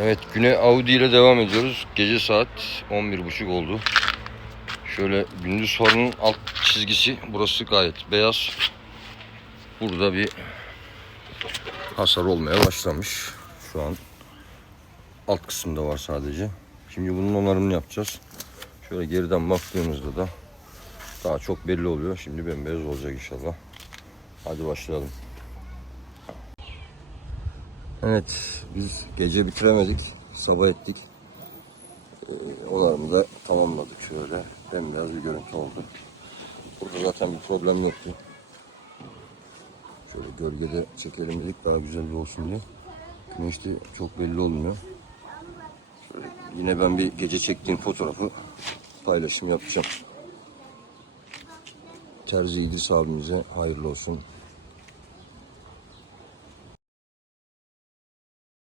Evet güne Audi ile devam ediyoruz. Gece saat 11.30 oldu. Şöyle gündüz farının alt çizgisi burası gayet beyaz. Burada bir hasar olmaya başlamış. Şu an alt kısımda var sadece. Şimdi bunun onarımını yapacağız. Şöyle geriden baktığımızda da daha çok belli oluyor. Şimdi bembeyaz olacak inşallah. Hadi başlayalım. Evet, biz gece bitiremedik. Sabah ettik. Ee, onarımı da tamamladık şöyle. Bembeyaz bir görüntü oldu. Burada zaten bir problem yoktu. Şöyle gölgede çekelim dedik daha güzel bir olsun diye. Güneşte çok belli olmuyor. Şöyle yine ben bir gece çektiğim fotoğrafı paylaşım yapacağım. Terzi İdris abimize hayırlı olsun.